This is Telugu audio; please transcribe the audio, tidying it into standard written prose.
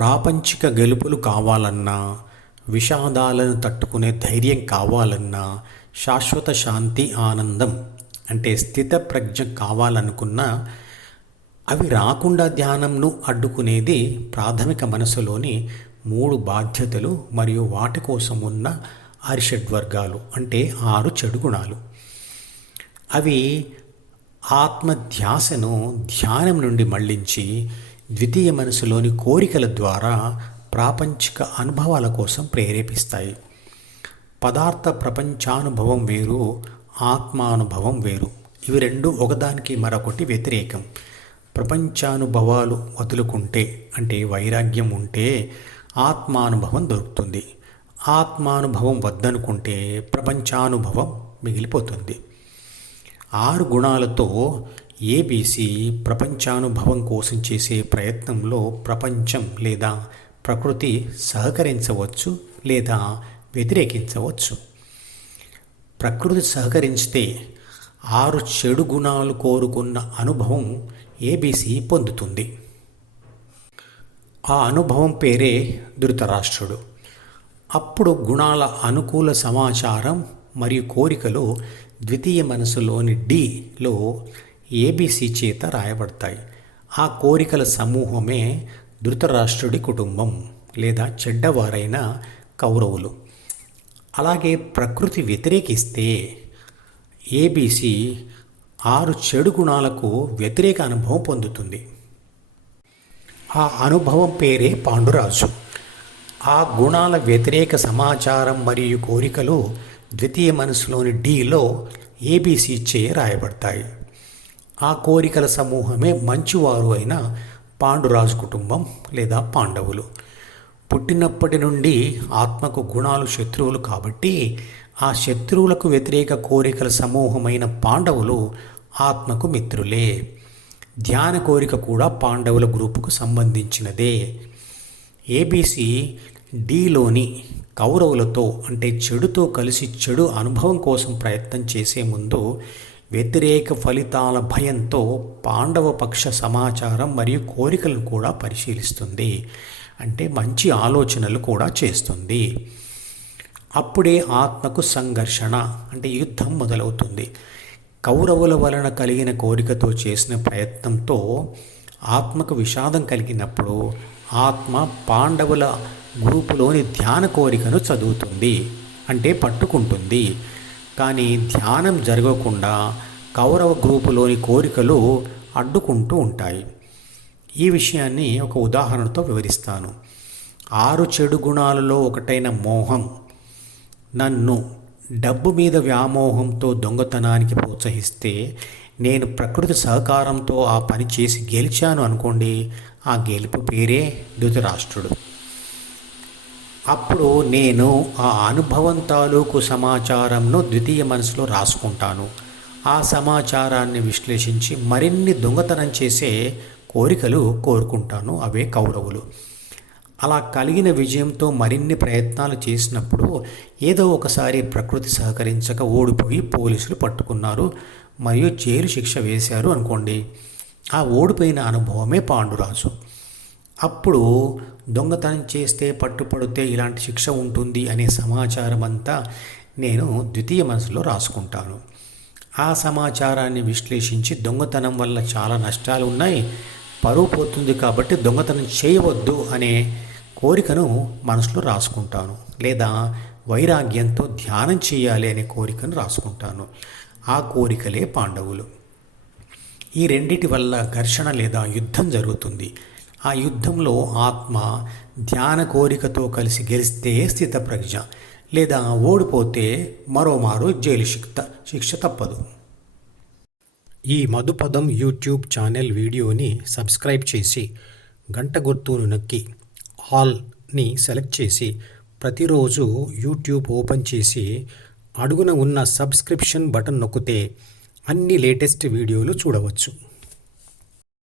ప్రాపంచిక గెలుపులు కావాలన్నా, విషాదాలను తట్టుకునే ధైర్యం కావాలన్నా, శాశ్వత శాంతి ఆనందం అంటే స్థితప్రజ్ఞ కావాలనుకున్నా అవి రాకుండా ధ్యానంను అడ్డుకునేది ప్రాథమిక మనసులోని 3 బాధ్యతలు మరియు వాటి కోసం ఉన్న అరిషడ్వర్గాలు అంటే 6 చెడు గుణాలు. అవి ఆత్మధ్యాసను ధ్యానం నుండి మళ్లించి ద్వితీయ మనసులోని కోరికల ద్వారా ప్రాపంచిక అనుభవాల కోసం ప్రేరేపిస్తాయి. పదార్థ ప్రపంచానుభవం వేరు, ఆత్మానుభవం వేరు. ఇవి రెండు ఒకదానికి మరొకటి వ్యతిరేకం. ప్రపంచానుభవాలు వదులుకుంటే అంటే వైరాగ్యం ఉంటే ఆత్మానుభవం దొరుకుతుంది. ఆత్మానుభవం వద్దనుకుంటే ప్రపంచానుభవం మిగిలిపోతుంది. 6 గుణాలతో ఏబీసీ ప్రపంచానుభవం కోసం చేసే ప్రయత్నంలో ప్రపంచం లేదా ప్రకృతి సహకరించవచ్చు లేదా వ్యతిరేకించవచ్చు. ప్రకృతి సహకరిస్తే 6 చెడు గుణాలు కోరుకున్న అనుభవం ఏబీసీ పొందుతుంది. ఆ అనుభవం పేరే ధృతరాష్ట్రుడు. అప్పుడు గుణాల అనుకూల సమాచారం మరియు కోరికలు ద్వితీయ మనసులోని డిలో ఏబీసీ చేత రాయబడతాయి. ఆ కోరికల సమూహమే ధృతరాష్ట్రుడి కుటుంబం లేదా చెడ్డవారైన కౌరవులు. అలాగే ప్రకృతి వ్యతిరేకిస్తే ఏబీసీ 6 చెడు గుణాలకు వ్యతిరేక అనుభవం పొందుతుంది. ఆ అనుభవం పేరే పాండురాజు. ఆ గుణాల వ్యతిరేక సమాచారం మరియు కోరికలు ద్వితీయ మనసులోని డిలో ఏబీసీ చే రాయబడతాయి. ఆ కోరికల సమూహమే మంచివారు అయిన పాండురాజు కుటుంబం లేదా పాండవులు. పుట్టినప్పటి నుండి ఆత్మకు గుణాలు శత్రువులు కాబట్టి ఆ శత్రువులకు వ్యతిరేక కోరికల సమూహమైన పాండవులు ఆత్మకు మిత్రులే. ధ్యాన కోరిక కూడా పాండవుల గ్రూపుకు సంబంధించినదే. ఏబీసీ డిలోని కౌరవులతో అంటే చెడుతో కలిసి చెడు అనుభవం కోసం ప్రయత్నం చేసే ముందు వ్యతిరేక ఫలితాల భయంతో పాండవ పక్ష సమాచారం మరియు కోరికలను కూడా పరిశీలిస్తుంది. అంటే మంచి ఆలోచనలు కూడా చేస్తుంది. అప్పుడే ఆత్మకు సంఘర్షణ అంటే యుద్ధం మొదలవుతుంది. కౌరవుల వలన కలిగిన కోరికతో చేసిన ప్రయత్నంతో ఆత్మకు విషాదం కలిగినప్పుడు ఆత్మ పాండవుల గ్రూపులోని ధ్యాన కోరికను చదువుతుంది అంటే పట్టుకుంటుంది. కానీ ధ్యానం జరగకుండా కౌరవ గ్రూపులోని కోరికలు అడ్డుకుంటూ ఉంటాయి. ఈ విషయాన్ని ఒక ఉదాహరణతో వివరిస్తాను. 6 చెడు గుణాలలో ఒకటైన మోహం నన్ను డబ్బు మీద వ్యామోహంతో దొంగతనానికి ప్రోత్సహిస్తే నేను ప్రకృతి సహకారంతో ఆ పని చేసి గెలిచాను అనుకోండి. ఆ గెలుపు పేరే ధృతరాష్ట్రుడు. అప్పుడు నేను ఆ అనుభవం తాలూకు సమాచారంను ద్వితీయ మనసులో రాసుకుంటాను. ఆ సమాచారాన్ని విశ్లేషించి మరిన్ని దొంగతనం చేసే కోరికలు కోరుకుంటాను. అవే కౌరవులు. అలా కలిగిన విజయంతో మరిన్ని ప్రయత్నాలు చేసినప్పుడు ఏదో ఒకసారి ప్రకృతి సహకరించక ఓడిపోయి పోలీసులు పట్టుకున్నారు మరియు జైలు శిక్ష వేశారు అనుకోండి. ఆ ఓడిపోయిన అనుభవమే పాండురాజు. అప్పుడు దొంగతనం చేస్తే పట్టుపడితే ఇలాంటి శిక్ష ఉంటుంది అనే సమాచారం అంతా నేను ద్వితీయ మనసులో రాసుకుంటాను. ఆ సమాచారాన్ని విశ్లేషించి దొంగతనం వల్ల చాలా నష్టాలు ఉన్నాయి, పరువు పోతుంది కాబట్టి దొంగతనం చేయవద్దు అనే కోరికను మనసులో రాసుకుంటాను. లేదా వైరాగ్యంతో ధ్యానం చేయాలి అనే కోరికను రాసుకుంటాను. ఆ కోరికలే పాండవులు. ఈ రెండిటి వల్ల ఘర్షణ లేదా యుద్ధం జరుగుతుంది. ఆ యుద్ధంలో ఆత్మ ధ్యాన కోరికతో కలిసి గెలిస్తే స్థితప్రజ్ఞ, లేదా ఓడిపోతే మరోమారు జైలు శిక్ష తప్పదు. ఈ మధుపదం యూట్యూబ్ ఛానల్ వీడియోని సబ్స్క్రైబ్ చేసి గంట గుర్తును నొక్కి ఆల్ని సెలెక్ట్ చేసి ప్రతిరోజు యూట్యూబ్ ఓపెన్ చేసి అడుగున ఉన్న సబ్స్క్రిప్షన్ బటన్ నొక్కితే అన్ని లేటెస్ట్ వీడియోలు చూడవచ్చు.